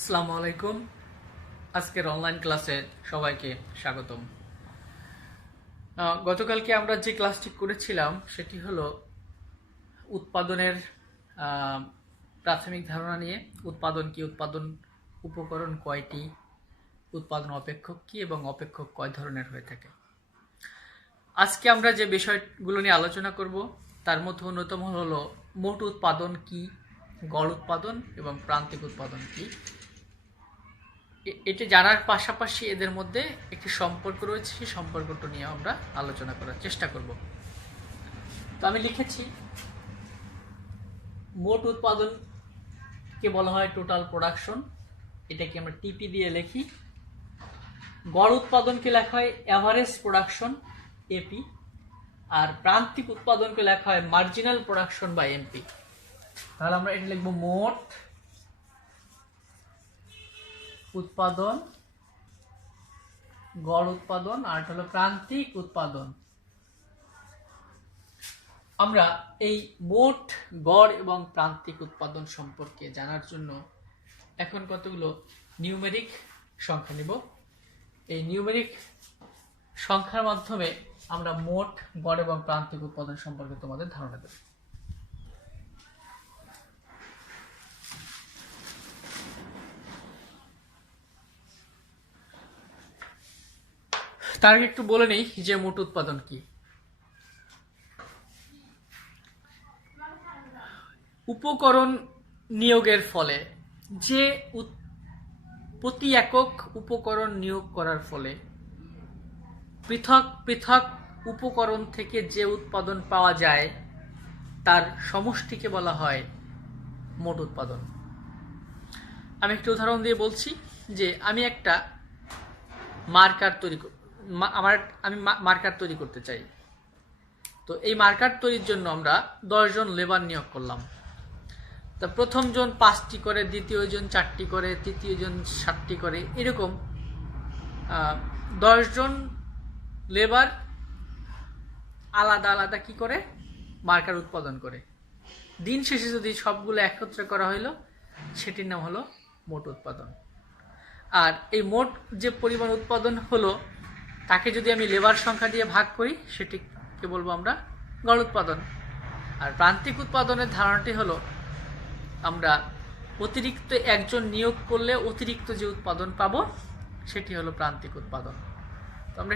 আসসালামু আলাইকুম। আজকের অনলাইন ক্লাসে সবাইকে স্বাগতম। গতকালকে আমরা যে ক্লাসটি করেছিলাম সেটি হলো উৎপাদনের আহ, প্রাথমিক ধারণা নিয়ে। উৎপাদন কি, উৎপাদন উপকরণ কয়টি, উৎপাদন অপেক্ষক কি এবং অপেক্ষক কয় ধরনের হয়ে থাকে। আজকে আমরা যে বিষয়গুলো নিয়ে আলোচনা করব তার মধ্যে অন্যতম হলো মোট উৎপাদন কি, গড় উৎপাদন এবং প্রান্তিক উৎপাদন কি। এটি জানার পাশাপাশি এদের মধ্যে একটি সম্পর্ক রয়েছে, সেই সম্পর্কটা নিয়ে আমরা আলোচনা করার চেষ্টা করব। তো আমি লিখেছি মোট উৎপাদনকে বলা হয় টোটাল প্রোডাকশন, এটাকে আমরা টিপি দিয়ে লিখি। গড় উৎপাদনকে লেখা হয় অ্যাভারেজ প্রোডাকশন, এপি। আর প্রান্তিক উৎপাদনকে লেখা হয় মার্জিনাল প্রোডাকশন বা এমপি। তাহলে আমরা এটা লিখবো মোট উৎপাদন, গড় উৎপাদন, আর হলো প্রান্তিক উৎপাদন। আমরা এই মোট, গড় এবং প্রান্তিক উৎপাদন সম্পর্কে জানার জন্য এখন কতগুলো নিউমেরিক সংখ্যা নিব। এই নিউমেরিক সংখ্যার মাধ্যমে আমরা মোট, গড় এবং প্রান্তিক উৎপাদন সম্পর্কে তোমাদের ধারণা দেব। তার আগে একটু বলে নেই যে মোট উৎপাদন কি। উপকরণ নিয়োগের ফলে যে প্রতি একক উপকরণ নিয়োগ করার ফলে পৃথক পৃথক উপকরণ থেকে যে উৎপাদন পাওয়া যায় তার সমষ্টিকে বলা হয় মোট উৎপাদন। আমি একটা উদাহরণ দিয়ে বলছি যে আমি একটা মার্কার মার্কার তৈরি করতে চাই। তো এই মার্কার তৈরির জন্য আমরা 10 জন লেবার নিয়োগ করলাম। তা প্রথম জন 5টি করে, দ্বিতীয় জন 4টি করে, তৃতীয় জন 7টি করে, এরকম 10 জন লেবার আলাদা আলাদা কি করে মার্কার উৎপাদন করে। দিন শেষে যদি সবগুলো একত্রে করা হইলো সেটির নাম হলো মোট উৎপাদন। আর এই মোট যে পরিমাণ উৎপাদন হলো তাকে যদি আমি লেবার সংখ্যা দিয়ে ভাগ করি সেটিকে বলবো আমরা গড় উৎপাদন। আর প্রান্তিক উৎপাদনের ধারণাটি হলো আমরা অতিরিক্ত একজন নিয়োগ করলে অতিরিক্ত যে উৎপাদন পাবো সেটি হলো প্রান্তিক উৎপাদন। তো আমরা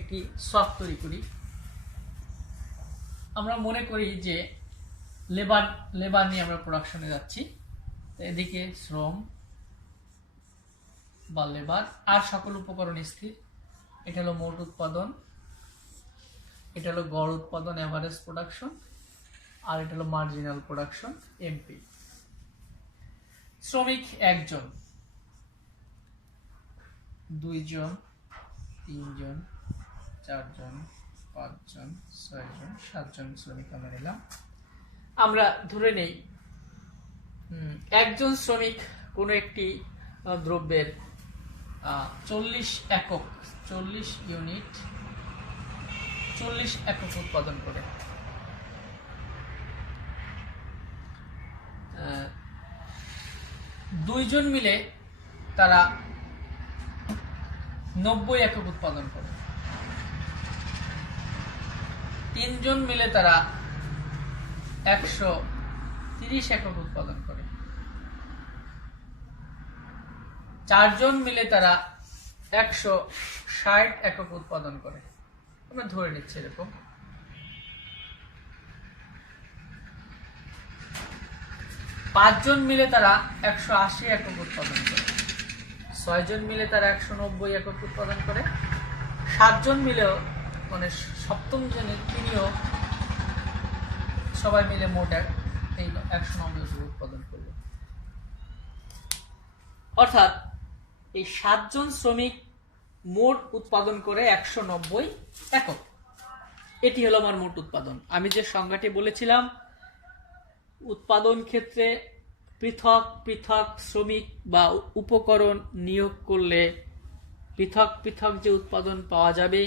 একটি সফট তৈরি করি। আমরা মনে করি যে লেবার নিয়ে আমরা প্রোডাকশনে যাচ্ছি। তো এদিকে শ্রম বা লেবার আর সকল উপকরণ স্থির। এটা হলো মোট উৎপাদন, এটা হলো গড় উৎপাদন এভারেজ প্রোডাকশন, আর এটা হলো মার্জিনাল প্রোডাকশন এমপি। শ্রমিক 1 জন, 2 জন, 3 জন, 4 জন, 5 জন, 6 জন, 7 জন শ্রমিক আমরা নিলাম। আমরা ধরে নেই একজন শ্রমিক কোনো একটি দ্রব্যের 40 একক, 40 ইউনিট, 40 একক উৎপাদন করে। 2 জন মিলে তারা 90 একক উৎপাদন করে। 3 জন মিলে তারা 130 একক উৎপাদন করে। 4 জন মিলে তারা 160 একক উৎপাদন করে। আমরা ধরে নিচ্ছি এরকম। 5 জন মিলে তারা 180 একক উৎপাদন করে। 6 জন মিলে তারা 190 একক উৎপাদন করে। 7 জন মিলেও, মানে সপ্তম জনের তিনিও সবাই মিলে মোট এই 190 একক উৎপাদন করবে। অর্থাৎ এই 7 জন শ্রমিক মোট উৎপাদন করে 190 একক। এটি হলো আমার মোট উৎপাদন। আমি যে সংজ্ঞাটি বলেছিলাম, উৎপাদন ক্ষেত্রে পৃথক পৃথক শ্রমিক বা উপকরণ নিয়োগ করলে পৃথক পৃথক যে উৎপাদন পাওয়া যাবে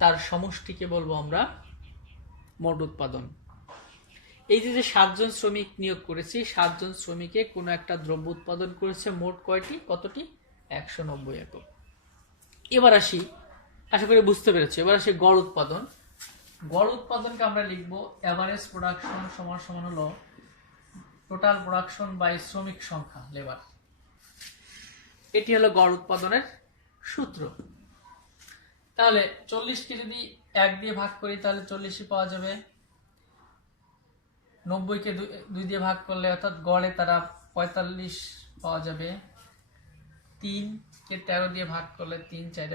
তার সমষ্টিকে বলবো আমরা মোট উৎপাদন। এই যে 7 জন শ্রমিক নিয়োগ করেছি, 7 জন শ্রমিকে কোনো একটা দ্রব্য উৎপাদন করেছে মোট কতটি? 190 একক। এবার আসি, আশা করি বুঝতে পেরেছি। এবার আসি গড় উৎপাদন। গড় উৎপাদনকে আমরা লিখবো এভারেজ প্রোডাকশন সমান সমান হলো টোটাল প্রোডাকশন বাই শ্রমিক সংখ্যা, লেবার। এটি হলো গড় উৎপাদনের সূত্র। তাহলে 40কে যদি 1 দিয়ে ভাগ করি তাহলে 40ই পাওয়া যাবে। 90কে 2 দিয়ে ভাগ করলে অর্থাৎ গড়ে তারা 45 পাওয়া যাবে। 3কে 13 দিয়ে ভাগ করলে 3 4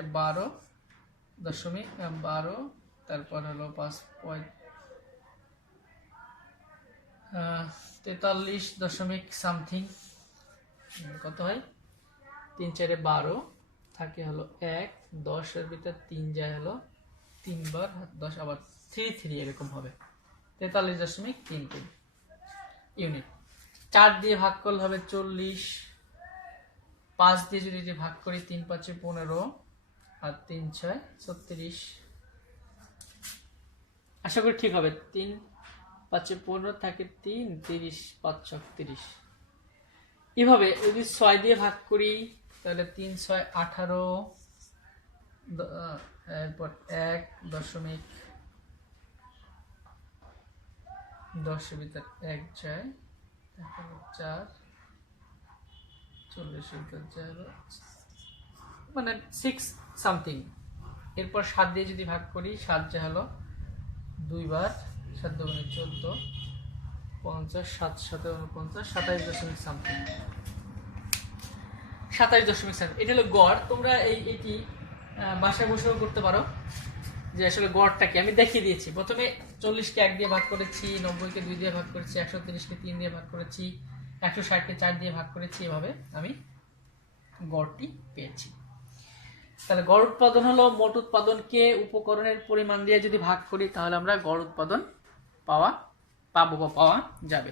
12.12, তারপর হলো 5 43 দশমিক সামথিং, কত হয়? 3 4 12 থাকে হলো 1, 10 এর ভিতর 3 যায় হলো 3 বার 10, আবার 3 এরকম হবে 43.33 ইউনিট। 4 দিয়ে ভাগ করলে হবে 40, 5 দিয়ে যদি ভাগ করি 3 5 15 আর 3 6 36, আশা করি ঠিক হবে। 3 5 15 থাকে 3, 30 5 36। এভাবে যদি 6 দিয়ে ভাগ করি তাহলে 3 6 18, এরপর 1.10 এর ভিতর 1 যায়, তারপর 4, 40 এর ভিতর যায় মানে 6 সামথিং। এরপর 7 দিয়ে যদি ভাগ করি 7 যায় হলো 2 বার, 7 দুগুণে 14, 50, 7 7 49, 27 সামথিং, 27 এটা হলো গড়। তোমরা এটি বাসায় বসেও করতে পারো যে আসলে গড়টা কি। আমি দেখিয়ে দিয়েছি। প্রথমে 40কে 1 দিয়ে ভাগ করেছি, 90কে 2 দিয়ে ভাগ করেছি, 130কে 3 দিয়ে ভাগ করেছি, 160কে 4 দিয়ে ভাগ করেছি। এভাবে আমি গড়টি পেয়েছি। তাহলে গড় উৎপাদন হলো মোট উৎপাদনকে উপকরণের পরিমাণ দিয়ে যদি ভাগ করি তাহলে আমরা গড় উৎপাদন পাওয়া যাবে।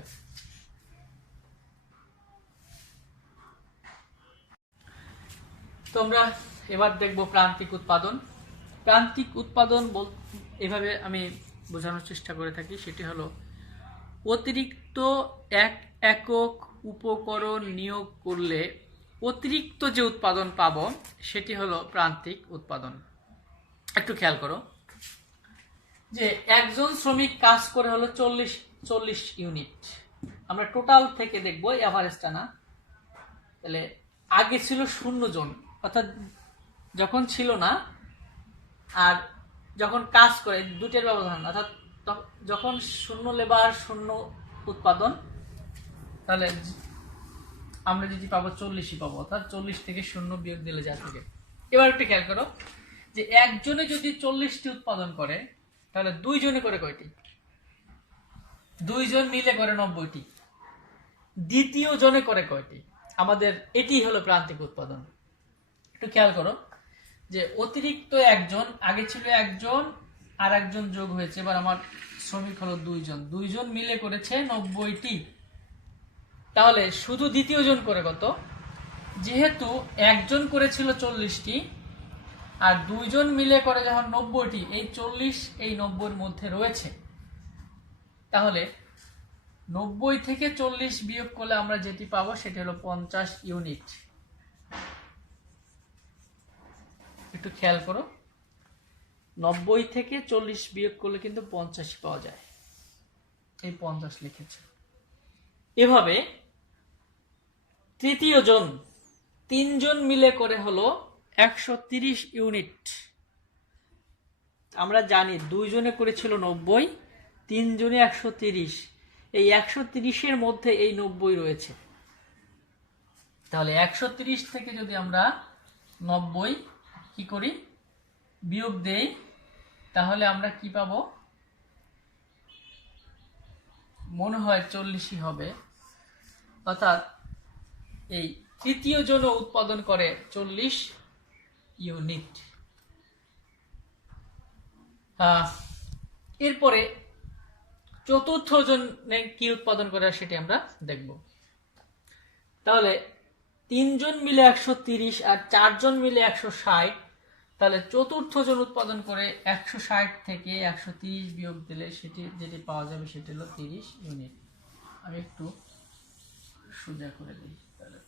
তো আমরা এবার দেখব প্রান্তিক উৎপাদন। প্রান্তিক উৎপাদন এভাবে আমি বোঝানোর চেষ্টা করে থাকি। সেটি হলো অতিরিক্ত 1 একক উপকরণ নিয়োগ করলে অতিরিক্ত যে উৎপাদন পাবো সেটি হলো প্রান্তিক উৎপাদন। একটু খেয়াল করো যে একজন শ্রমিক কাজ করে হলো 40 ইউনিট। আমরা টোটাল থেকে দেখবো, এভারেজটা না। তাহলে আগে ছিল 0 জন, অর্থাৎ যখন ছিল না আর যখন কাজ করে দুটের ব্যবধান, অর্থাৎ যখন 0 লেবার 0 উৎপাদন, তাহলে আমরা যদি পাবো 40ই পাবো, অর্থাৎ 40 থেকে 0 বিয়োগ দিলে যা থাকে। এবার একটু খেয়াল করো যে একজনে যদি 40টি উৎপাদন করে তাহলে 2 জনে করে কয়টি? 2 জন মিলে করে 90টি। দ্বিতীয় জনে করে কয়টি? আমাদের এটি হলো প্রান্তিক উৎপাদন। একটু খেয়াল করো যে অতিরিক্ত একজন, আগে ছিল একজন আর একজন যোগ হয়েছে, এবার আমার শ্রমিক হলো 2 জন, 2 জন মিলে করেছে 90টি। তাহলে শুধু দ্বিতীয় জন করে কত? যেহেতু একজন করেছিল 40টি আর 2 জন মিলে করে যখন 90টি, এই 40 এই 90-র মধ্যে রয়েছে, তাহলে 90 থেকে 40 বিয়োগ করলে আমরা যেটি পাবো সেটি হলো 50 ইউনিট। একটু খেয়াল করো, 90 থেকে 40 বিয়োগ করলে কিন্তু 50 পাওয়া যায়। এই 50 লিখেছে। এভাবে তৃতীয় জন 3 জন মিলে করে হলো 130 ইউনিট। আমরা জানি 2 জনে করেছিল 90, 3 জনে 130, এই 130-এর মধ্যে এই 90 রয়েছে। তাহলে 130 থেকে যদি আমরা 90 কি করি বিয়োগ দেই তাহলে আমরা কি পাবো? মনে হয় 40ই হবে। অর্থাৎ এই তৃতীয় জন উৎপাদন করে 40 ইউনিট। এরপরে চতুর্থ জনে কি উৎপাদন করে সেটি আমরা দেখব। তাহলে 3 জন মিলে 130 আর 4 জন মিলে 160, তাহলে চতুর্থ জন উৎপাদন করে 160 থেকে 130 বিয়োগ দিলে যেটি পাওয়া যাবে সেটি হলো 30 ইউনিট। আমি একটু সোজা করে দিই, তাহলে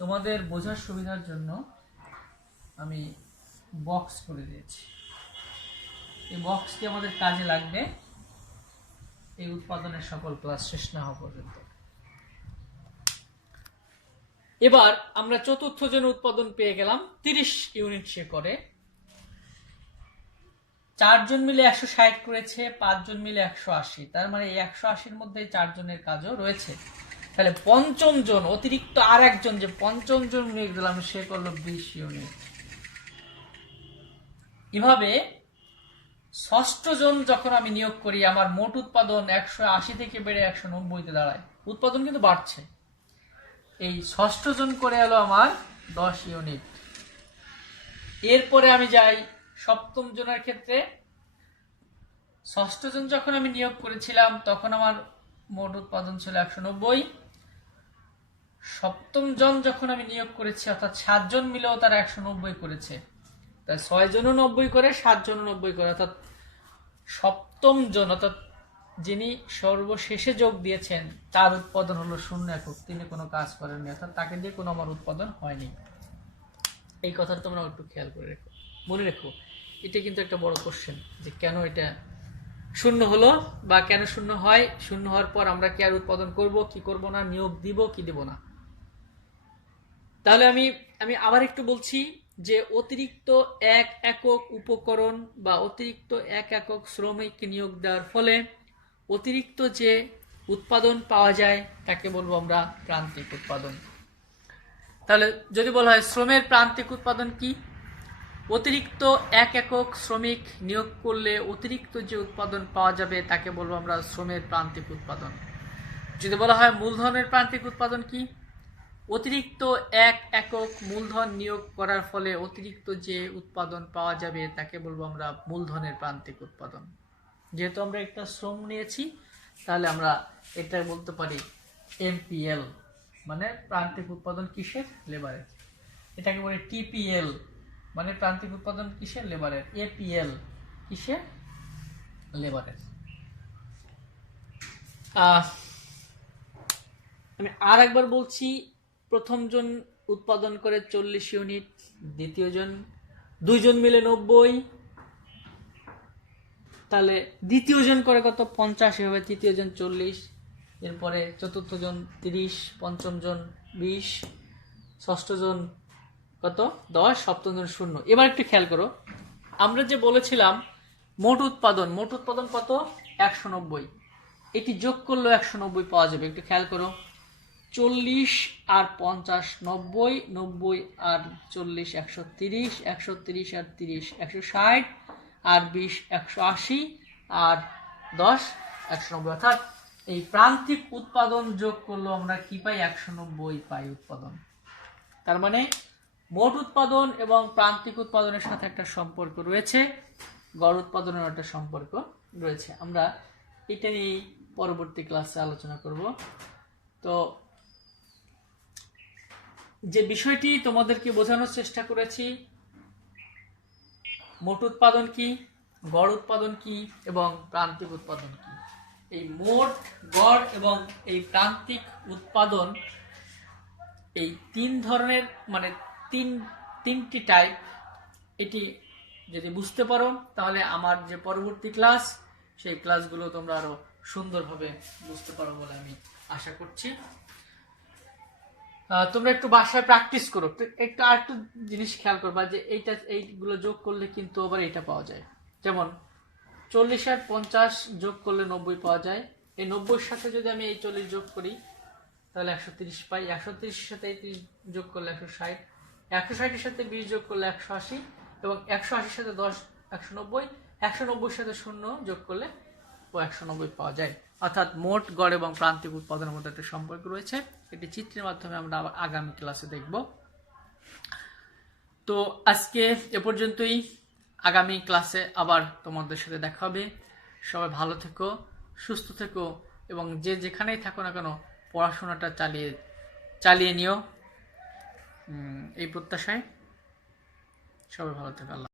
তোমাদের বোঝার সুবিধার জন্য আমি বক্স করে দিয়েছি। এই বক্সটি আমাদের কাজে লাগবে এই উৎপাদনের সকল ক্লাস শেষ না হওয়া পর্যন্ত। এবার আমরা চতুর্থ জন উৎপাদন পেয়ে গেলাম 30 ইউনিট সে করে। 4 জন মিলে 160 করেছে, 5 জন মিলে 180, তার মানে এই 180-র মধ্যে 4 জনের কাজও রয়েছে। তাহলে পঞ্চম জন অতিরিক্ত আর একজন, যে পঞ্চম জন নিয়োগ দিলাম, সে করলো 20 ইউনিট। এভাবে ষষ্ঠ জন যখন আমি নিয়োগ করি, আমার মোট উৎপাদন 180 থেকে বেড়ে 190-তে দাঁড়ায়। উৎপাদন কিন্তু বাড়ছে। এই ষষ্ঠ জন করে এলো আমার 10 ইউনিট। এরপরে আমি যাই সপ্তম জনের ক্ষেত্রে। ষষ্ঠ জন যখন আমি নিয়োগ করেছিলাম তখন আমার মোট উৎপাদন ছিল 190। সপ্তম জন যখন আমি নিয়োগ করেছি, অর্থাৎ 7 জন মিলেও তারা 190 করেছে। তাই 6 জনও 90 করে, 7 জনও 90 করে, অর্থাৎ সপ্তম জন, অর্থাৎ যিনি সর্বশেষে যোগ দিয়েছেন, তার উৎপাদন হলো 0 একক। তিনি কোনো কাজ করেননি, অর্থাৎ তাকে দিয়ে কোনো আমার উৎপাদন হয়নি। এই কথাটা তোমরা একটু খেয়াল করে রেখো, মনে রেখো। এটা কিন্তু একটা বড় কোশ্চেন, যে কেন এটা 0 হলো বা কেন 0 হয়। 0 হওয়ার পর আমরা কি আর উৎপাদন করব কি করব না, নিয়োগ দিব কি দিব না। তাহলে আমি আবার একটু বলছি যে অতিরিক্ত 1 একক উপকরণ বা অতিরিক্ত 1 একক শ্রমিক নিয়োগ দেওয়ার ফলে অতিরিক্ত যে উৎপাদন পাওয়া যায় তাকে বলবো আমরা প্রান্তিক উৎপাদন। তাহলে যদি বলা হয় শ্রমের প্রান্তিক উৎপাদন কি, অতিরিক্ত 1 একক শ্রমিক নিয়োগ করলে অতিরিক্ত যে উৎপাদন পাওয়া যাবে তাকে বলবো আমরা শ্রমের প্রান্তিক উৎপাদন। যদি বলা হয় মূলধনের প্রান্তিক উৎপাদন কি, অতিরিক্ত 1 একক মূলধন নিয়োগ করার ফলে অতিরিক্ত যে উৎপাদন পাওয়া যাবে তাকে বলবো আমরা মূলধনের প্রান্তিক উৎপাদন। যেহেতু আমরা একটা শ্রম নিয়েছি, তাহলে আমরা এটা বলতে পারি এমপিএল, মানে প্রান্তিক উৎপাদন কিসের, লেবারের। এটাকে বলে টিপিএল, মানে প্রান্তিক উৎপাদন কিসের, লেবারের। এপিএল কিসের, লেবারের। আমি আর একবার বলছি, প্রথম জন উৎপাদন করে 40 ইউনিট, দ্বিতীয় জন, 2 জন মিলে 90, তাহলে দ্বিতীয় জন করে কত, 50 হবে, তৃতীয় জন 40, এরপরে চতুর্থ জন 30, পঞ্চম জন 20, ষষ্ঠ জন কত, 10, সপ্তম জন 0। এবার একটু খেয়াল করো, আমরা যে বলেছিলাম মোট উৎপাদন কত, 190, এটি যোগ করলে 190 পাওয়া যাবে। একটু খেয়াল করো, 40 আর 50 90, 90 আর 40 130, 130 আর 30 160, আর 20 180, আর 10 190, অর্থাৎ এই প্রান্তিক উৎপাদন যোগ করলে আমরা কি পাই, 190 পাই উৎপাদন। তার মানে মোট উৎপাদন এবং প্রান্তিক উৎপাদনের সাথে একটা সম্পর্ক রয়েছে, গড় উৎপাদনের একটা সম্পর্ক রয়েছে। আমরা এটা নিয়ে পরবর্তী ক্লাসে আলোচনা করব। তো যে বিষয়টি তোমাদেরকে বোঝানোর চেষ্টা করেছি, মোট উৎপাদন কি, গড় উৎপাদন কি এবং প্রান্তিক উৎপাদন কি, এই মোট, গড় এবং এই প্রান্তিক উৎপাদন, এই 3 ধরনের, মানে তিনটি টাইপ, এটি যদি বুঝতে পারো তাহলে আমার যে পরবর্তী ক্লাস, সেই ক্লাসগুলো তোমরা আরো সুন্দরভাবে বুঝতে পারো বলে আমি আশা করছি। তোমরা একটু বাসায় প্র্যাকটিস করো, একটু আরেকটু জিনিস খেয়াল করবা, যে এইগুলো যোগ করলে কিন্তু আবার এটা পাওয়া যায়। যেমন 40 আর 50 যোগ করলে 90 পাওয়া যায়। এই 90-এর সাথে যদি আমি এই 40 যোগ করি তাহলে 130 পাই। 130-এর সাথে 30 যোগ করলে 160, 160-এর সাথে 20 যোগ করলে 180, এবং 180-এর সাথে 10 190, 190-এর সাথে 0 যোগ করলে 190 পাওয়া যায়। অর্থাৎ মোট, গড় এবং প্রান্তিক উৎপাদনের মধ্যে একটা সম্পর্ক রয়েছে। এটি চিত্রের মাধ্যমে আমরা আবার আগামী ক্লাসে দেখব। তো আজকে এ পর্যন্তই, আগামী ক্লাসে আবার তোমাদের সাথে দেখা হবে। সবাই ভালো থেকো, সুস্থ থেকো, এবং যে যেখানেই থাকো না কেন পড়াশোনাটা চালিয়ে নিও। এই প্রত্যাশায় সবাই ভালো থাকে। আল্লাহ।